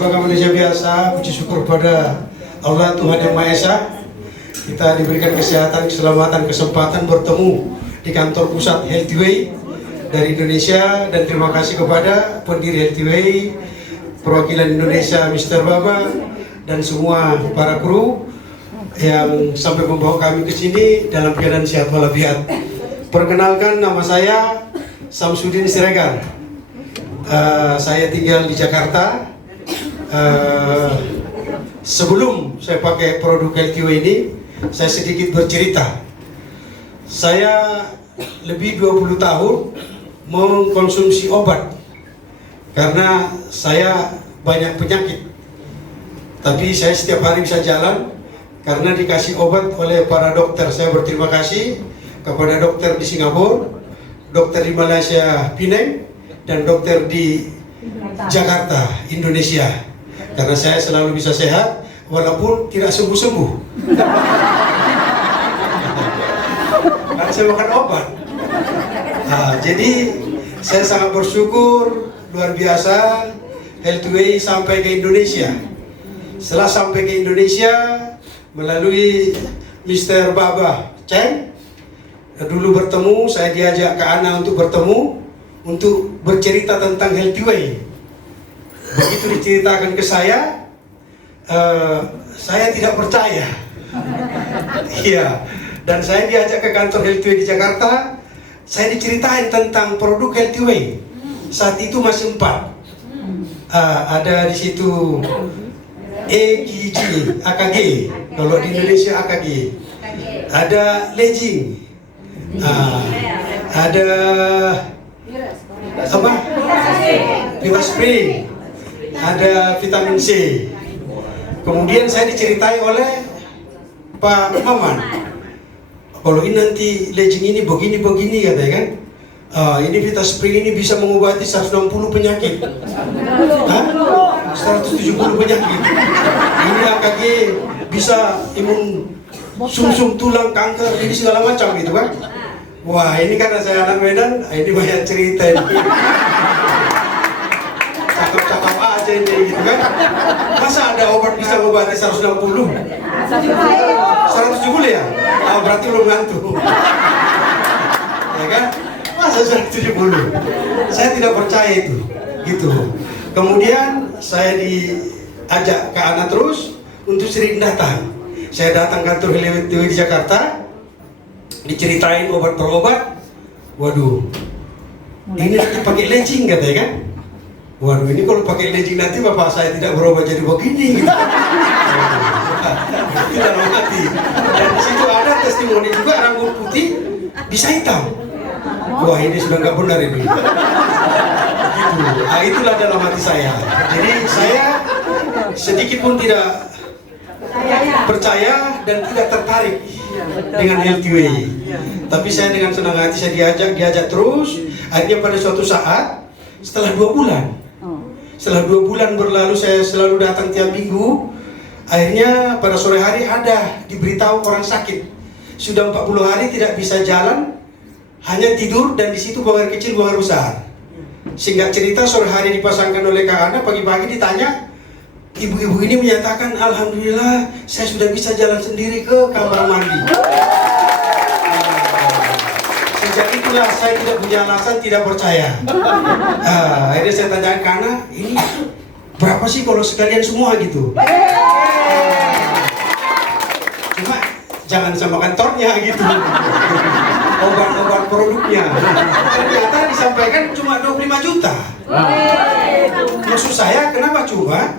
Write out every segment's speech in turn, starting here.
sebagaimana biasa, puji syukur pada Allah Tuhan Yang Maha Esa. Kita diberikan kesehatan, keselamatan, kesempatan bertemu di kantor pusat Healthway dari Indonesia, dan terima kasih kepada pendiri Healthway, perwakilan Indonesia Mr. Baba, dan semua para kru yang sampai membawa kami ke sini dalam keadaan sehat walafiat. Perkenalkan, nama saya Samsudin Siregar. Saya tinggal di Jakarta. Sebelum saya pakai produk Healthway ini, saya sedikit bercerita. Saya lebih 20 tahun mengkonsumsi obat karena saya banyak penyakit. Tapi saya setiap hari bisa jalan karena dikasih obat oleh para dokter. Saya berterima kasih kepada dokter di Singapura, dokter di Malaysia Penang, dan dokter di Jakarta, Indonesia. Karena saya selalu bisa sehat walaupun tidak sembuh-sembuh. Karena saya makan obat. Jadi saya sangat bersyukur luar biasa Healthway sampai ke Indonesia. Setelah sampai ke Indonesia melalui Mr. Baba Cheng, dulu bertemu, saya diajak ke Ana untuk bertemu untuk bercerita tentang Healthway. Begitu diceritakan ke saya tidak percaya. Iya, dan saya diajak ke kantor Healthway di Jakarta. Saya diceritain tentang produk Healthway. Saat itu masih 4. Ada di situ EGG, AKG. Kalau di Indonesia AKG. Ada Leging. Ada apa? Vitaspring. Ada vitamin C. Kemudian saya diceritai oleh Pak Maman, kalau ini nanti Leging ini begini katanya kan. Ini Vitaspring ini bisa mengobati 160 penyakit. 170 penyakit. Ini AKG bisa imun sumsum tulang, kanker, ini segala macam gitu kan. Wah, ini karena saya anak Medan, ini banyak cerita ini. Cakap-cakap aja ini gitu kan. Masa ada obat bisa mengobati 160? 170 ya? Berarti belum ngantuk. Ya kan? Masa 170? Saya tidak percaya itu. Gitu. Kemudian saya diajak ke Ana terus untuk sering datang. Saya datang kantor Healthway di Jakarta, diceritain obat per obat. Waduh, ini nanti pakai Leging katanya kan. Waduh, ini kalau pakai Leging nanti bapak saya tidak berubah jadi begini gitu. Itu dalam hati. Dan di situ ada testimoni juga, rambut putih bisa hitam. Wah, ini sudah nggak benar ini. Gitu. Itulah dalam hati saya. Jadi saya sedikit pun tidak percaya dan tidak tertarik dengan Healthway. Tapi saya dengan senang hati saya diajak terus. Akhirnya pada suatu saat setelah 2 bulan, setelah 2 bulan berlalu, saya selalu datang tiap minggu. Akhirnya pada sore hari ada diberitahu orang sakit sudah 40 hari tidak bisa jalan, hanya tidur, dan di situ buang air kecil, buang air besar. Singkat cerita, sore hari dipasangkan oleh Kak Ana, pagi-pagi ditanya, ibu-ibu ini menyatakan, alhamdulillah saya sudah bisa jalan sendiri ke kamar mandi. Sejak itulah saya tidak punya alasan tidak percaya. Akhirnya saya tanya ke Ana, ini berapa sih kalau sekalian semua gitu? Cuma jangan sama kantornya gitu. Obat-obat produknya. Ternyata disampaikan cuma 25 juta. Maksud saya kenapa cuma?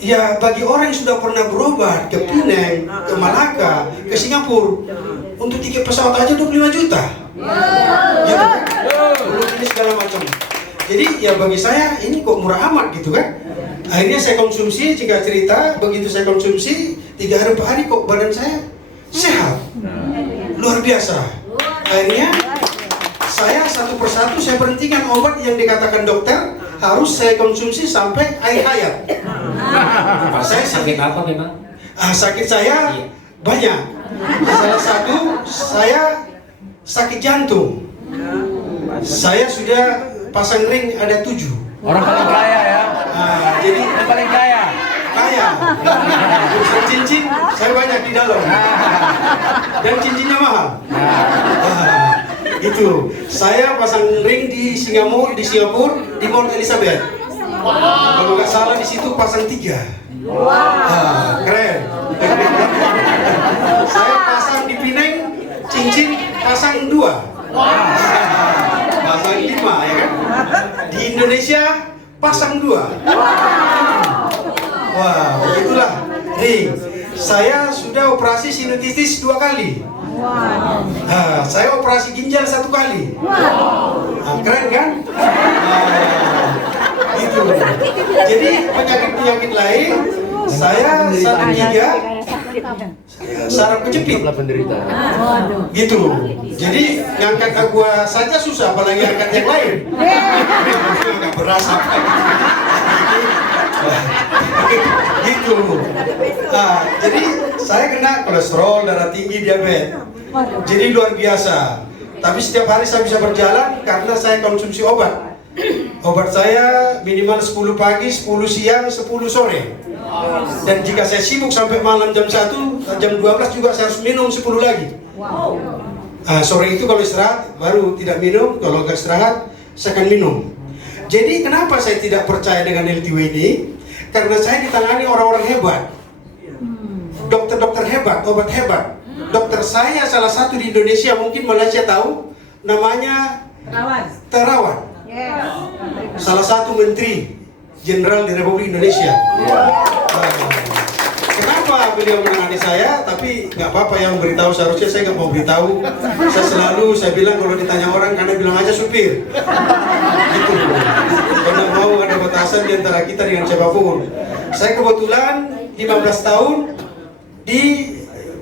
Ya bagi orang yang sudah pernah berobat ke Penang, ke Malaka, ke Singapura, untuk tiket pesawat aja 25 juta. Ya kan? Belum ini segala macam. Jadi ya bagi saya ini kok murah amat gitu kan. Akhirnya saya konsumsi, jika cerita, begitu saya konsumsi 3 hari per hari kok badan saya sehat. Luar biasa. Akhirnya saya satu persatu saya berhentikan obat yang dikatakan dokter harus saya konsumsi sampai akhir hayat. Saya sakit apa memang? Sakit saya banyak. Salah satu saya sakit jantung. Saya sudah pasang ring ada 7. Orang paling kaya ya. Jadi Yang paling kaya. kaya. Urusan cincin saya banyak di dalam. Dan cincinnya mahal. Itu. Saya pasang ring di Singapura, di Mount Elizabeth. Kalau nggak salah di situ pasang 3. Keren. Saya pasang di Pineng cincin pasang 2. Pasang 5 ya kan. Di Indonesia pasang 2. Wah, begitulah ring. Saya sudah operasi sinusitis 2 kali. Saya operasi ginjal 1 kali. Keren kan? Gitu. Jadi penyakit-penyakit lain saya 1-3 saraf kejepit. Gitu. Jadi ngangkat aqua saja susah, apalagi angkat yang lain. Nggak berasa. Gitu. Jadi saya kena kolesterol, darah tinggi, diabetes. Jadi luar biasa. Tapi setiap hari saya bisa berjalan karena saya konsumsi obat. Obat saya minimal 10 pagi, 10 siang, 10 sore. Dan jika saya sibuk sampai malam jam 1, jam 12 juga saya harus minum 10 lagi. Sore itu kalau istirahat baru tidak minum, kalau nggak istirahat saya akan minum. Jadi kenapa saya tidak percaya dengan LTW ini? Karena saya ditangani orang-orang hebat, dokter-dokter hebat, obat hebat. Dokter saya salah satu di Indonesia, mungkin Malaysia tahu, namanya Terawan. Salah satu menteri jenderal di Republik Indonesia. Kenapa beliau menangani saya? Tapi nggak apa-apa yang beritahu, seharusnya saya nggak mau beritahu. Saya bilang kalau ditanya orang, karena bilang aja supir. Gitu. Karena mau ada batasan di antara kita dengan siapapun. Saya kebetulan 15 tahun di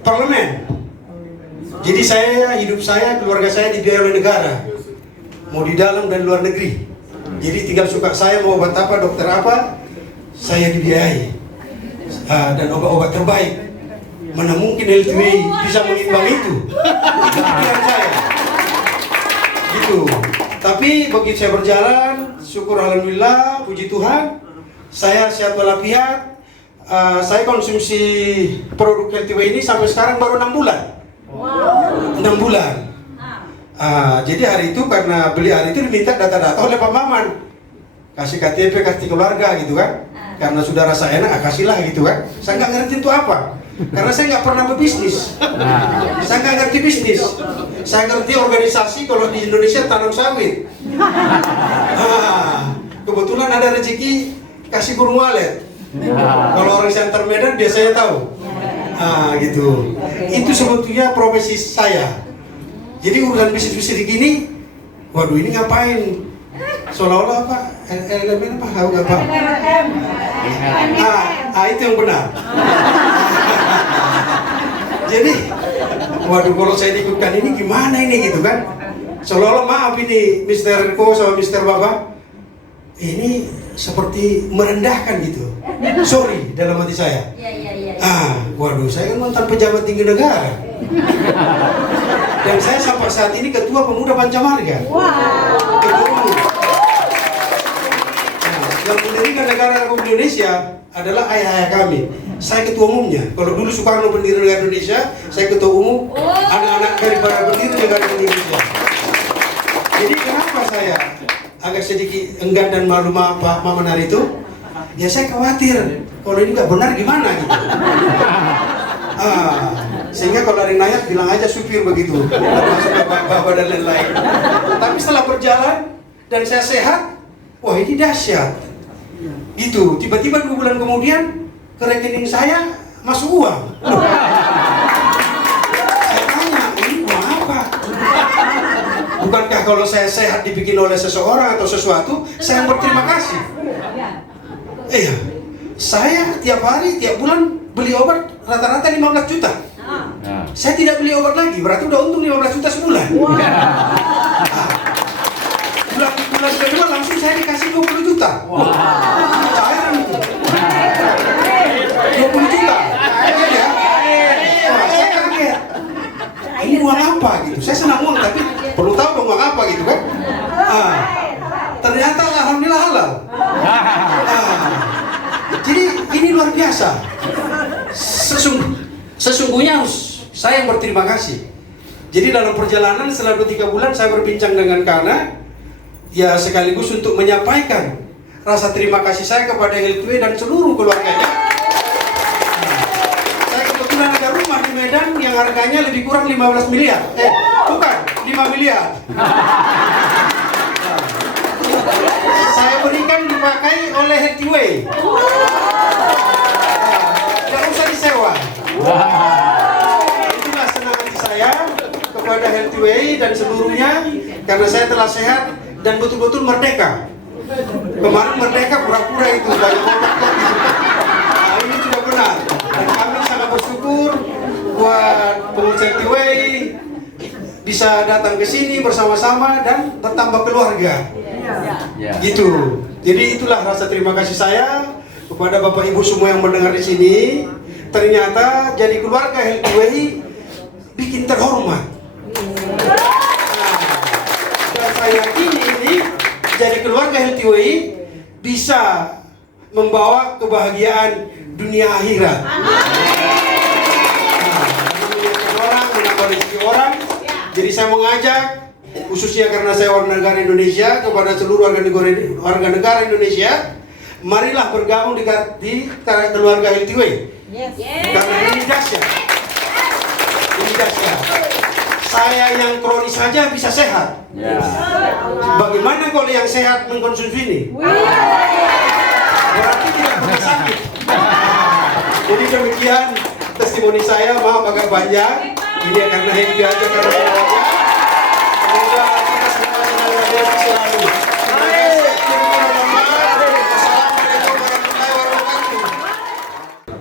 parlemen. Jadi hidup saya, keluarga saya dibiayai oleh negara. Mau di dalam dan luar negeri. Jadi tinggal suka saya mau obat apa, dokter apa, saya dibiayai. Dan obat-obat terbaik. Mana mungkin LTW bisa mengimbang itu? Itu pikiran saya. Gitu. Tapi begitu saya berjalan, syukur alhamdulillah, puji Tuhan, saya sehat walafiat. Saya konsumsi produk LTW ini sampai sekarang baru 6 bulan. 6 bulan. Jadi hari itu karena beli hari itu diminta data-data oleh Pak Maman, kasih KTP, kasih keluarga gitu kan, karena sudah rasa enak, kasihlah gitu kan. Saya nggak ngerti itu apa, karena saya nggak pernah berbisnis. Saya nggak ngerti bisnis. Saya ngerti organisasi kalau di Indonesia tanam sawit. Kebetulan ada rezeki kasih burung walet. Kalau orang Santar Medan biasanya tahu. Gitu. Itu sebetulnya profesi saya. Jadi urusan bisnis-bisnis gini, waduh ini ngapain? Seolah-olah apa? Elemen apa? Apa? Itu yang benar. Jadi, waduh kalau saya ikutkan ini gimana ini gitu kan? Seolah-olah maaf ini Mr. Ko sama Mr. Baba, ini seperti merendahkan gitu. Sorry dalam hati saya. Waduh saya kan mantan pejabat tinggi negara. Dan saya sampai saat ini ketua pemuda Pancamarga. Ketua umum. Yang mendirikan negara Republik Indonesia adalah ayah-ayah kami. Saya ketua umumnya. Kalau dulu Soekarno pendiri negara Indonesia, saya ketua umum anak-anak dari para pendiri negara Indonesia. Jadi kenapa saya agak sedikit enggan dan malu Pak Maman hari itu? Ya saya khawatir kalau ini nggak benar gimana gitu. Sehingga kalau ada yang nanya bilang aja supir begitu, termasuk bapak dan lain-lain. Tapi setelah berjalan dan saya sehat, wah ini dahsyat. Gitu, tiba-tiba 2 bulan kemudian ke rekening saya masuk uang. Saya tanya, ini uang apa? Bukankah kalau saya sehat dibikin oleh seseorang atau sesuatu, saya berterima kasih? Iya, saya tiap hari, tiap bulan beli obat rata-rata 15 juta. Saya tidak beli obat lagi, berarti udah untung 15 juta sebulan. Bulan kedua langsung saya dikasih 20 juta. Cairan itu. 20 juta. Ya. Wah, saya kaget. Ini uang apa gitu? Saya senang uang, tapi perlu tahu dong uang apa gitu kan? Ternyata alhamdulillah halal. luar biasa. Sesungguhnya saya yang berterima kasih. Jadi dalam perjalanan setelah 2-3 bulan saya berbincang dengan Kana, ya sekaligus untuk menyampaikan rasa terima kasih saya kepada Healthway dan seluruh keluarganya. Saya kebetulan ada rumah di Medan yang harganya lebih kurang 15 miliar. Bukan, 5 miliar. Saya berikan dipakai oleh Healthway. Tidak usah disewa. Itulah senang hati saya kepada Healthway dan seluruhnya, karena saya telah sehat dan betul-betul merdeka. Kemarin merdeka pura-pura itu banyak otot-otot gitu. Nah, ini sudah benar. Dan kami sangat bersyukur buat pengurus Healthway bisa datang ke sini bersama-sama dan bertambah keluarga. Gitu. Jadi itulah rasa terima kasih saya kepada Bapak Ibu semua yang mendengar di sini. Ternyata jadi keluarga Healthway bikin terhormat. Dan saya yakini ini jadi keluarga Healthway bisa membawa kebahagiaan dunia akhirat. Orang menambah rezeki orang. Jadi saya mengajak, khususnya karena saya warga negara Indonesia, kepada seluruh warga negara Indonesia, marilah bergabung di keluarga Healthway. Karena ini dahsyat. Ini dahsyat. Saya yang kronis saja bisa sehat. Bagaimana kalau yang sehat mengkonsumsi ini? Berarti tidak pernah sakit. Jadi demikian testimoni saya, maaf agak panjang. Ini karena Healthway aja, karena semuanya. Semoga kita semua senang dan selalu.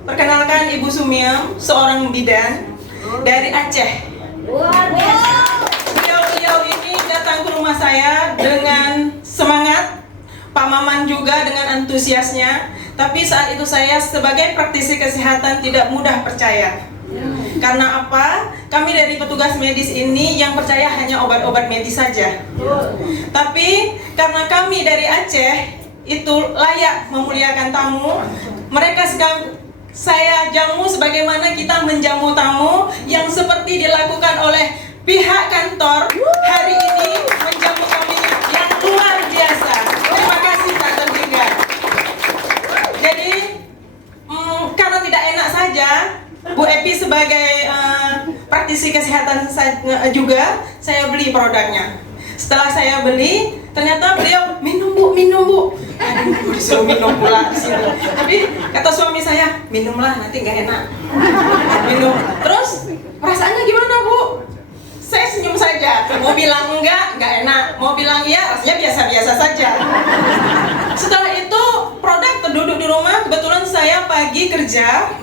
Perkenalkan Ibu Sumiem, seorang bidan dari Aceh. Beliau ini datang ke rumah saya dengan semangat, Pak Maman juga dengan antusiasnya. Tapi saat itu saya sebagai praktisi kesehatan tidak mudah percaya. Karena apa? Kami dari petugas medis ini yang percaya hanya obat-obat medis saja. Tapi karena kami dari Aceh itu layak memuliakan tamu, mereka saya jamu sebagaimana kita menjamu tamu yang seperti dilakukan oleh pihak kantor hari ini, menjamu kami yang luar biasa. Terima kasih tak terhingga. Jadi karena tidak enak saja, Bu Epi sebagai praktisi kesehatan juga saya beli produknya. Setelah saya beli, ternyata beliau minum bu. Aduh, disuruh minum pula di sini. Tapi kata suami saya, minumlah nanti nggak enak. Minum. Terus perasaannya gimana bu? Saya senyum saja. Mau bilang enggak enak. Mau bilang iya, rasanya biasa-biasa saja. Setelah itu produk terduduk di rumah. Kebetulan saya pagi kerja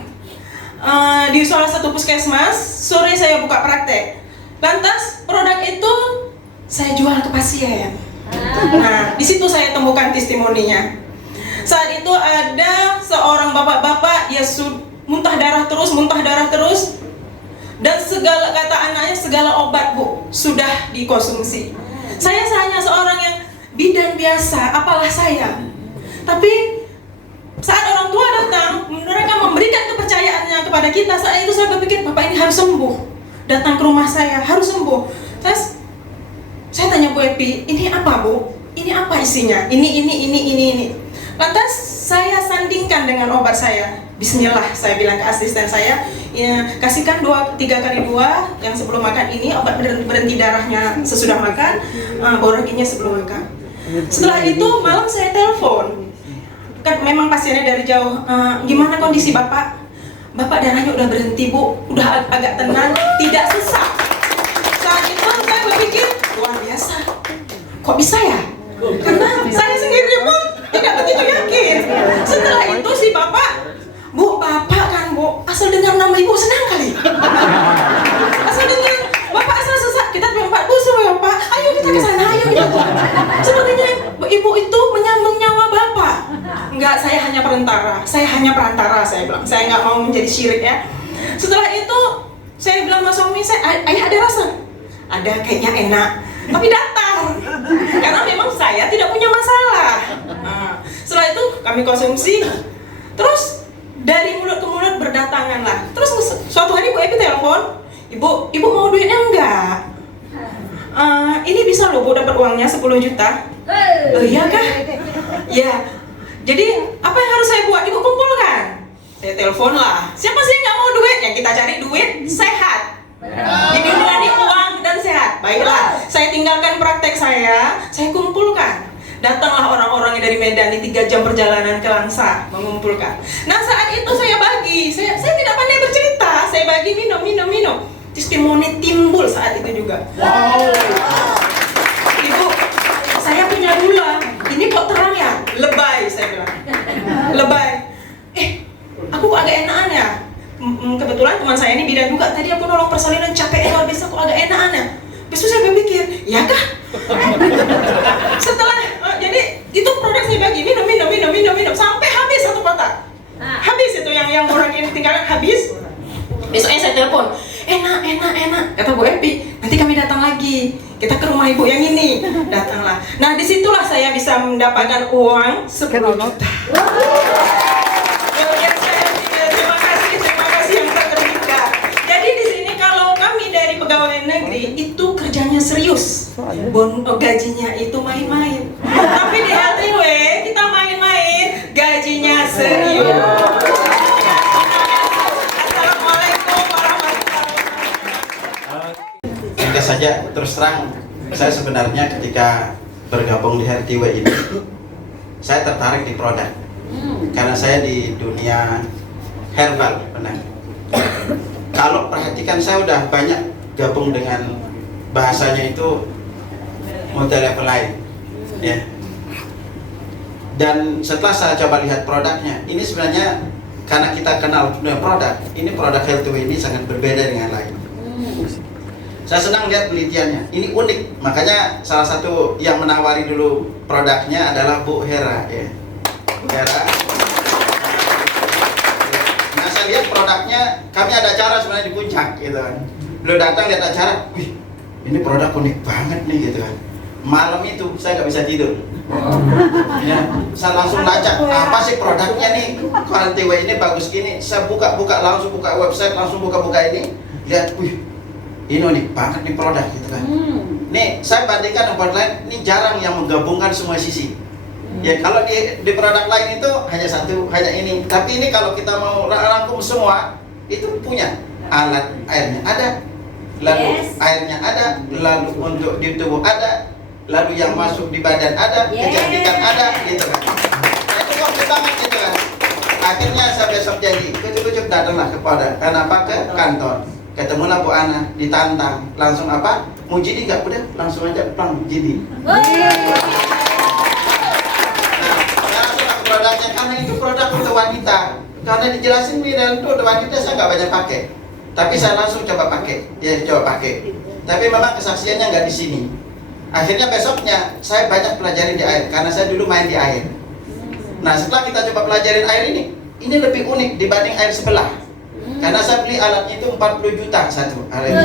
di salah satu puskesmas, sore saya buka praktek. Lantas produk itu saya jual ke pasien. Nah, di situ saya temukan testimoninya. Saat itu ada seorang bapak-bapak, dia muntah darah terus, dan segala kata anaknya, segala obat bu sudah dikonsumsi. Saya hanya seorang yang bidan biasa, apalah saya. Tapi saat orang tua datang, mereka memberikan kepercayaannya kepada kita. Saat itu saya berpikir, bapak ini harus sembuh. Datang ke rumah saya, harus sembuh. Terus saya tanya Bu Epi, ini apa bu? Ini apa isinya? Ini. Lantas saya sandingkan dengan obat saya. Bismillah, saya bilang ke asisten saya, ya, kasihkan 3 kali 2 yang sebelum makan ini, obat berhenti darahnya sesudah makan, boroginya sebelum makan. Setelah itu malam saya telepon. Kan memang pasiennya dari jauh, gimana kondisi bapak? Bapak darahnya udah berhenti bu, udah agak tenang, tidak sesak. Saat itu saya berpikir, luar biasa. Kok bisa ya? Karena saya sendiri pun tidak begitu yakin. Setelah itu si bapak, bu, bapak kan bu, asal dengar nama ibu senang kali. Asal dengar, bapak asal sesak, kita Pak Bu semua pak, ayo kita ke sana, ayo kita. Sepertinya ibu itu menyambung nyawa bapak. Enggak, saya hanya perantara, saya bilang, saya nggak mau menjadi syirik ya. Setelah itu saya bilang sama suami saya, ayah ada rasa? Ada, kayaknya enak, tapi datar. Karena memang saya tidak punya masalah. Nah, setelah itu kami konsumsi, terus dari mulut ke mulut berdatangan lah. Terus suatu hari Bu Epi telepon, ibu mau duitnya enggak? Ini bisa loh Bu dapat uangnya 10 juta. Iya kah? Ya. Jadi apa yang harus saya buat? Ibu kumpulkan. Saya telepon lah. Siapa sih yang nggak mau duit? Yang kita cari duit sehat. Jadi ini uang dan sehat. Baiklah, saya tinggalkan praktek saya kumpulkan. Datanglah orang-orang yang dari Medan di 3 jam perjalanan ke Langsa mengumpulkan. Nah saat itu saya bagi, saya tidak pandai bercerita, saya bagi minum. Testimoni timbul saat itu juga. Wow. Ibu, saya punya gula, ini kok terang ya? Lebay, saya bilang. Lebay. Aku kok agak enakan ya? Kebetulan teman saya ini bidan juga, tadi aku nolong persalinan capek luar biasa, kok agak enakan ya? Besok saya berpikir, ya kah? Setelah, jadi itu produk saya bagi, minum sampai habis 1 kotak. Habis itu yang orang ini tinggalkan habis. Besoknya saya telepon, enak, kata Bu Epi, nanti kami datang lagi, kita ke rumah ibu yang ini. Datanglah. Nah disitulah saya bisa mendapatkan uang 10 juta. Terima kasih yang tak terhingga. Jadi di sini kalau kami dari pegawai negeri itu kerjanya serius, gajinya itu main-main. Tapi di LTW kita main-main, gajinya serius. Assalamualaikum warahmatullahi wabarakatuh. Singkat saja, terus terang, saya sebenarnya ketika bergabung di LTW ini, saya tertarik di produk. Karena saya di dunia herbal, benar. Kalau perhatikan, saya udah banyak gabung dengan bahasanya itu multi level lain, ya. Dan setelah saya coba lihat produknya, ini sebenarnya karena kita kenal dunia produk, ini produk LTW ini sangat berbeda dengan lain. Saya senang lihat penelitiannya, ini unik. Makanya salah satu yang menawari dulu produknya adalah Bu Hera, ya. Bu Hera. Nah saya lihat produknya, kami ada acara sebenarnya di Puncak, gitu kan. Beliau datang lihat acara, wih, ini produk unik banget nih, gitu kan. Malam itu saya nggak bisa tidur. Ya, saya langsung lacak, apa sih produknya nih? Kalau LTW ini bagus gini. Saya buka langsung buka website, langsung buka ini, lihat, wih, ini unik banget nih produk, gitu kan. Nih saya bandingkan dengan produk lain, ini jarang yang menggabungkan semua sisi. Ya kalau di produk lain itu hanya ini. Tapi ini kalau kita mau rangkum semua, itu punya alat airnya ada, lalu airnya ada, lalu untuk di tubuh ada, lalu yang masuk di badan ada, kecantikan ada, gitu kan. Nah, itu komplit banget, gitu kan. Akhirnya saya besok jadi kucuk-kucuk datanglah ke kantor. Ketemulah Bu Ana, ditantang, langsung apa? Mau jadi nggak? Udah, langsung aja plang jadi. Nah, langsung aku produknya, karena itu produk untuk wanita. Karena dijelasin Miral itu untuk wanita, saya nggak banyak pakai. Tapi saya langsung coba pakai, Tapi memang kesaksiannya nggak di sini. Akhirnya besoknya saya banyak pelajarin di air, karena saya dulu main di air. Nah setelah kita coba pelajarin air ini lebih unik dibanding air sebelah. Karena saya beli alatnya itu 40 juta satu alatnya.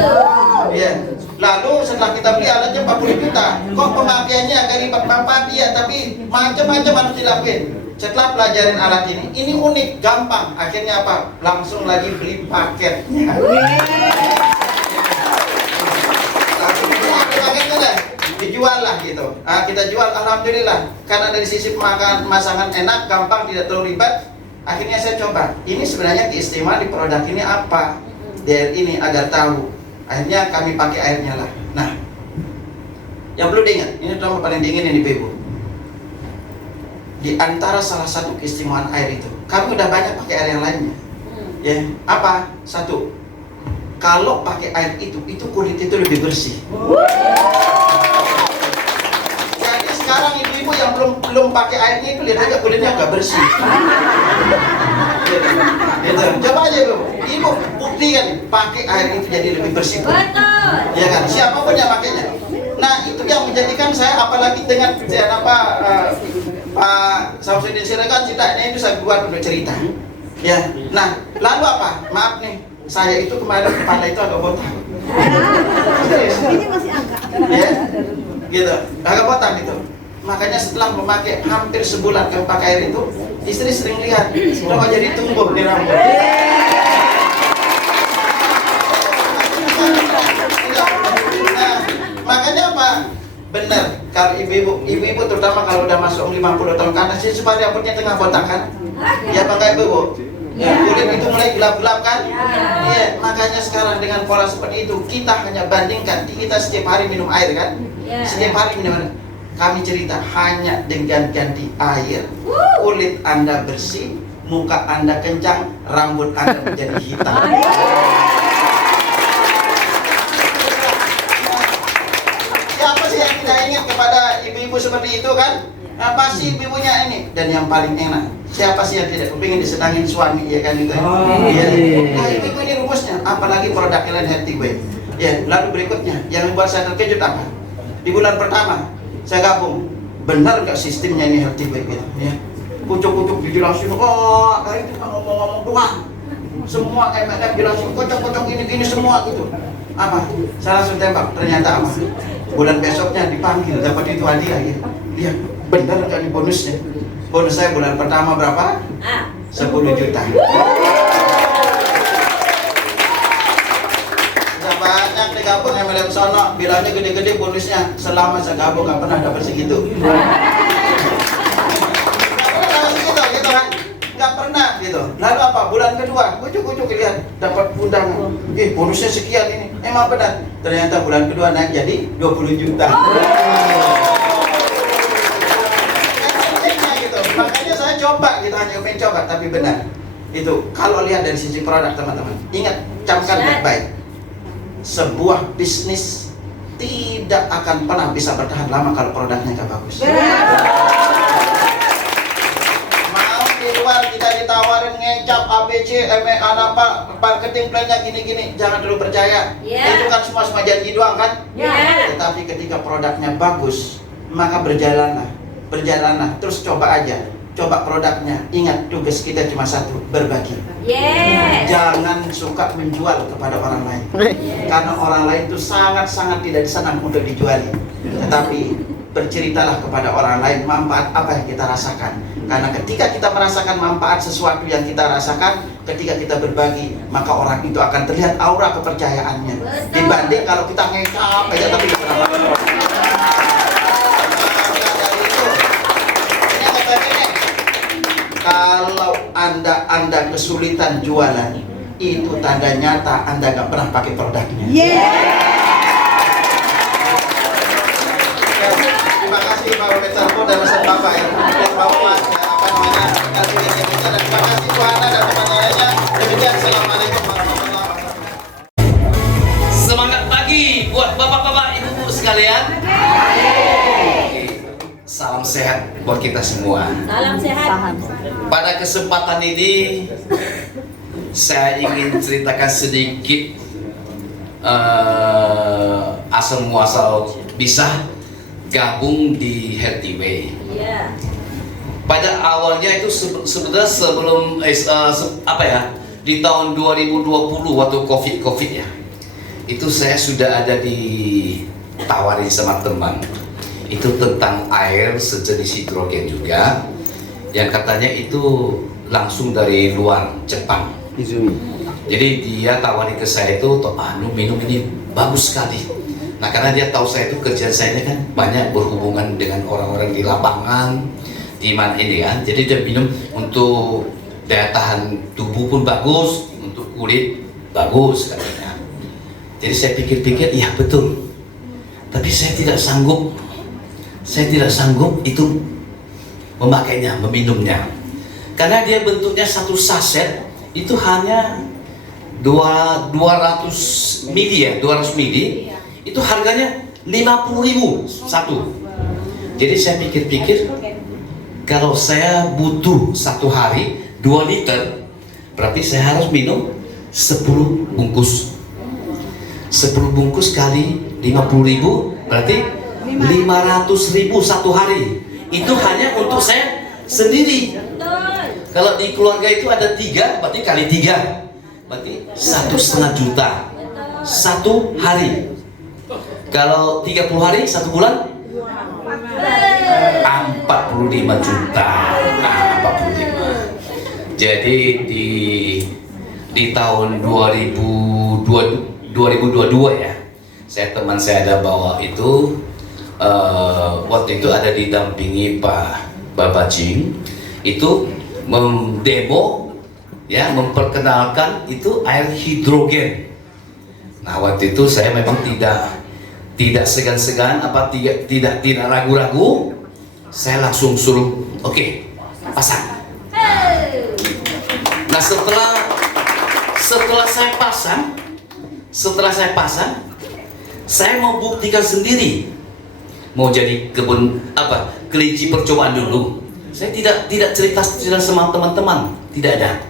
Ya. Lalu setelah kita beli alatnya 40 juta, kok pemakaiannya agak ribet bapak dia, tapi macam-macam harus dilakuin. Setelah pelajarin alat ini unik, gampang. Akhirnya apa? Langsung lagi beli paketnya. Dijual lah gitu. Kita jual, alhamdulillah. Karena dari sisi pemasangan enak, gampang, tidak terlalu ribet. Akhirnya saya coba. Ini sebenarnya keistimewaan di produk ini apa? Dari ini agar tahu. Akhirnya kami pakai airnya lah. Nah, yang perlu diingat, ini terlalu paling dingin ini Ibu. Di antara salah satu keistimewaan air itu, kami udah banyak pakai air yang lainnya. Ya, apa? Satu, kalau pakai air itu kulit itu lebih bersih. Jadi sekarang ibu-ibu yang belum pakai airnya itu lihat aja kulitnya nggak bersih. Gitu. Coba aja ibu buktikan pakai air itu jadi lebih bersih. Betul. Ya kan? Siapapun yang pakainya. Nah itu yang menjadikan saya, apalagi dengan Pak Samsudin Siregar, ceritanya itu saya buat untuk cerita. Ya. Nah lalu apa? Maaf nih, saya itu kemarin kepala itu agak botak. Ini masih agak. Ya, gitu, agak botak gitu. Makanya setelah memakai hampir sebulan ke pakai air itu, istri sering lihat, kenapa jadi tumbuh di rambut. Nah, makanya apa? Benar, kalau ibu-ibu terutama kalau udah masuk 50 tahun ke atas, supaya rambutnya tengah botak kan? Ya pakai ibu. Ya, kulit itu mulai gelap-gelap kan? Iya, makanya sekarang dengan pola seperti itu, kita hanya bandingkan, kita setiap hari minum air kan? Setiap hari minum air. Kami cerita hanya dengan ganti air, kulit Anda bersih, muka Anda kencang, rambut Anda menjadi hitam. Siapa sih yang tidak ingin kepada ibu-ibu seperti itu kan? Nah, pasti ibu-ibunya ini. Dan yang paling enak, siapa sih yang tidak kepingin disenangin suami, ya kan itu? Iya. Nah, ibu-ibu ini rumusnya, apalagi produk kalian Healthy Way. Ya, lalu berikutnya, yang membuat saya terkejut apa? Di bulan pertama, saya gabung, benar nggak sistemnya ini Healthy Way gitu? Ya, kucuk-kucuk dijelasin, oh, hari itu ngomong-ngomong doang. Semua MLM jelasin, kocok-kocok ini semua gitu. Apa? Saya langsung tembak, ternyata apa? Bulan besoknya dipanggil, dapat itu hadiah ya. Lihat, benar nggak nih bonusnya? Bonus saya bulan pertama berapa? 10 juta. Sudah banyak nih gabung MLM sono, bilangnya gede-gede bonusnya. Selama saya gabung nggak pernah dapat segitu. Gitu kan? Nggak pernah gitu. Lalu apa? Bulan kedua, kucuk-kucuk lihat dapat undangan. Bonusnya sekian ini. Emang benar. Ternyata bulan kedua naik jadi 20 juta. Gitu. Makanya saya coba gitu, hanya mencoba, tapi benar. Itu kalau lihat dari sisi produk teman-teman, ingat, camkan baik-baik. Sebuah bisnis tidak akan pernah bisa bertahan lama kalau produknya nggak bagus. Kita ditawarin ngecap ABC, apa marketing plan-nya gini-gini, jangan dulu percaya. Itu kan semua janji doang kan? Tetapi ketika produknya bagus, maka berjalanlah, terus coba aja, coba produknya. Ingat, tugas kita cuma satu, berbagi. Jangan suka menjual kepada orang lain, karena orang lain itu sangat-sangat tidak senang untuk dijuali. Tetapi berceritalah kepada orang lain manfaat apa yang kita rasakan. Karena ketika kita merasakan manfaat sesuatu yang kita rasakan, ketika kita berbagi, maka orang itu akan terlihat aura kepercayaannya. Dibanding kalau kita ngecap aja tapi tidak pernah pakai. Dari itu, ini katanya, kalau anda kesulitan jualan, itu tanda nyata Anda nggak pernah pakai produknya. Terima kasih Pak Petarpo dan Mas Bapak ya. Bapak apa namanya? Kasih kita dan terima kasih Bu Hana dan teman-temannya. Demikian, assalamualaikum warahmatullahi wabarakatuh. Semangat pagi buat bapak-bapak, ibu-ibu sekalian. Salam sehat buat kita semua. Salam sehat. Pada kesempatan ini saya ingin ceritakan sedikit asal muasal bisa gabung di Healthy Way. Pada awalnya itu sebenarnya sebelum di tahun 2020 waktu COVID ya, itu saya sudah ada ditawarin sama teman itu tentang air sejenis hidrogen juga, yang katanya itu langsung dari luar Jepang. Jadi dia tawarin ke saya itu, minum ini bagus sekali. Nah, karena dia tahu saya itu kerjaan saya ini kan banyak berhubungan dengan orang-orang di lapangan, di mana ini kan. Jadi dia minum untuk daya tahan tubuh pun bagus, untuk kulit bagus katanya. Jadi saya pikir-pikir, iya betul. Tapi saya tidak sanggup itu memakainya, meminumnya. Karena dia bentuknya satu saset itu hanya 200 mili ya, 200 mili. Itu harganya 50.000 satu. Jadi saya pikir-pikir, kalau saya butuh satu hari 2 liter, berarti saya harus minum 10 bungkus. 10 bungkus kali 50.000 berarti 500.000 satu hari. Itu hanya untuk saya sendiri. Kalau di keluarga itu ada 3, berarti kali 3, berarti 1,5 juta satu hari. Kalau 30 hari, 1 bulan 45 juta. Nah, 45. Jadi di tahun 2022 ya, teman saya ada bawa itu, waktu itu ada didampingi Pak Babajing, itu mendemo ya, memperkenalkan itu air hidrogen. Nah, waktu itu saya memang tidak segan-segan, tidak ragu-ragu, saya langsung suruh oke, pasang. Nah, setelah saya pasang, saya mau buktikan sendiri, mau jadi kebun kelinci percobaan dulu. Saya tidak cerita sama teman-teman, tidak ada.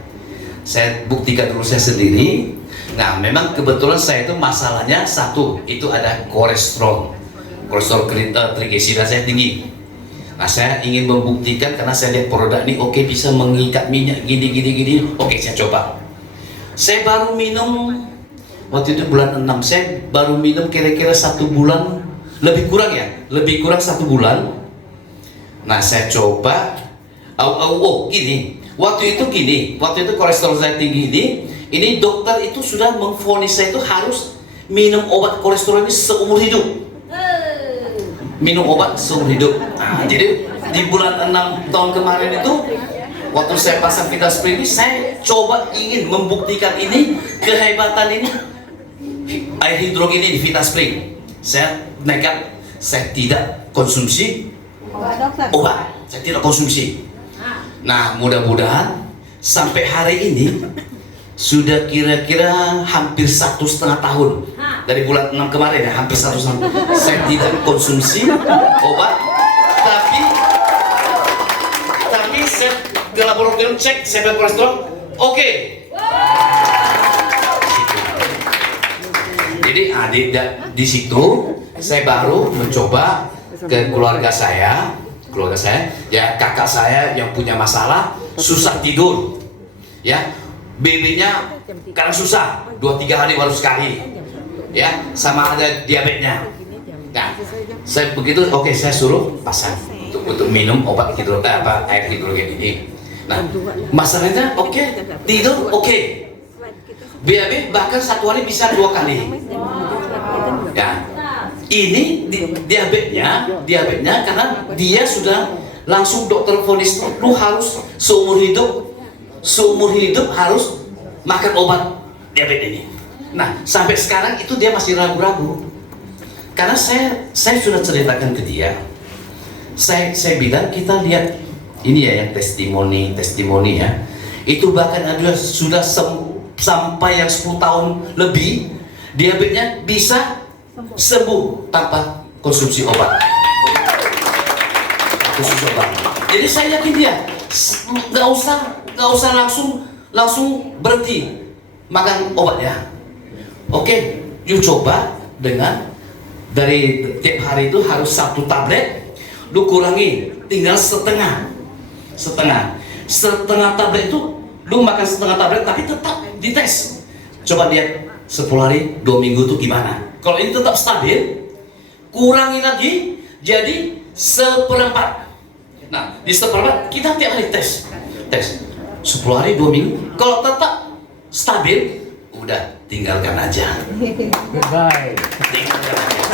Saya buktikan dulu saya sendiri. Nah, memang kebetulan saya itu masalahnya satu, itu ada kolesterol trigliserida saya tinggi. Nah, saya ingin membuktikan karena saya lihat produk ini oke, bisa mengikat minyak gini. Oke, saya coba. Saya baru minum waktu itu bulan 6, saya baru minum kira-kira 1 bulan, lebih kurang 1 bulan. Nah, saya coba. Gini. Waktu itu kolesterol saya tinggi ini dokter itu sudah memvonis saya itu harus minum obat kolesterol ini seumur hidup. Minum obat seumur hidup. Nah, jadi di bulan 6 tahun kemarin itu, waktu saya pasang VitaSpring ini, saya coba ingin membuktikan ini, kehebatan ini air hidrogen ini di VitaSpring. Saya nekat, saya tidak konsumsi obat, saya tidak konsumsi. Nah, mudah-mudahan sampai hari ini sudah kira-kira hampir 1,5 tahun dari bulan 6 kemarin ya, hampir 1,5 tahun saya tidak konsumsi obat, tapi saya ke laboratorium cek, saya kolesterol oke. Jadi di situ saya baru mencoba ke keluarga saya ya, kakak saya yang punya masalah susah tidur ya, babynya kadang susah 2-3 hari baru sekali ya, sama ada diabetesnya. Nah, saya begitu oke, saya suruh pasang untuk minum obat air hidrogen ini. Nah, masalahnya oke, tidur oke, BAB bahkan 1 hari bisa 2 kali ya. Ini diabetesnya karena dia sudah langsung dokter vonis lu harus seumur hidup harus makan obat diabetes ini. Nah, sampai sekarang itu dia masih ragu-ragu. Karena saya sudah ceritakan ke dia. Saya bilang kita lihat ini ya, yang testimoni ya. Itu bahkan ada sudah sampai yang 10 tahun lebih diabetesnya bisa sembuh tanpa konsumsi obat. Jadi saya yakin dia nggak usah langsung berhenti makan obatnya. Oke, you coba dengan dari tiap hari itu harus 1 tablet, lu kurangi tinggal setengah tablet itu, lu makan setengah tablet tapi tetap dites. Coba lihat 10 hari 2 minggu itu gimana. Kalau ini tetap stabil, kurangi lagi jadi 1/4. Nah, di 1/4 kita tiap hari tes 10 hari 2 minggu. Kalau tetap stabil, udah tinggalkan aja. Tinggalkan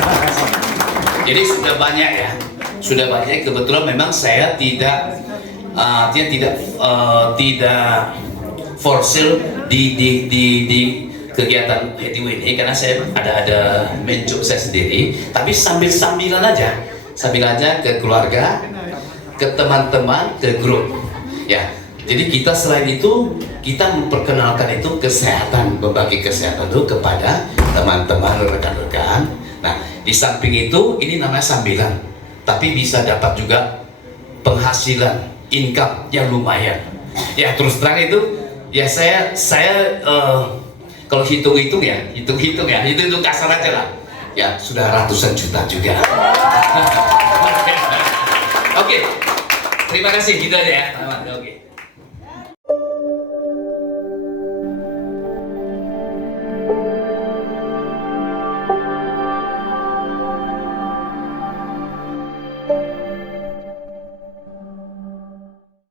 aja. Jadi sudah banyak ya, kebetulan memang saya tidak forsil di kegiatan Headway ini, karena saya ada main job saya sendiri, tapi sambilan aja ke keluarga, ke teman-teman, ke grup ya. Jadi kita selain itu kita memperkenalkan itu kesehatan, berbagi kesehatan itu kepada teman-teman, rekan-rekan. Nah, di samping itu ini namanya sambilan, tapi bisa dapat juga penghasilan, income yang lumayan ya. Terus terang itu ya, saya kalau hitung-hitung ya, itu kasar aja lah ya, sudah ratusan juta juga. Oke, terima kasih, gitu aja ya.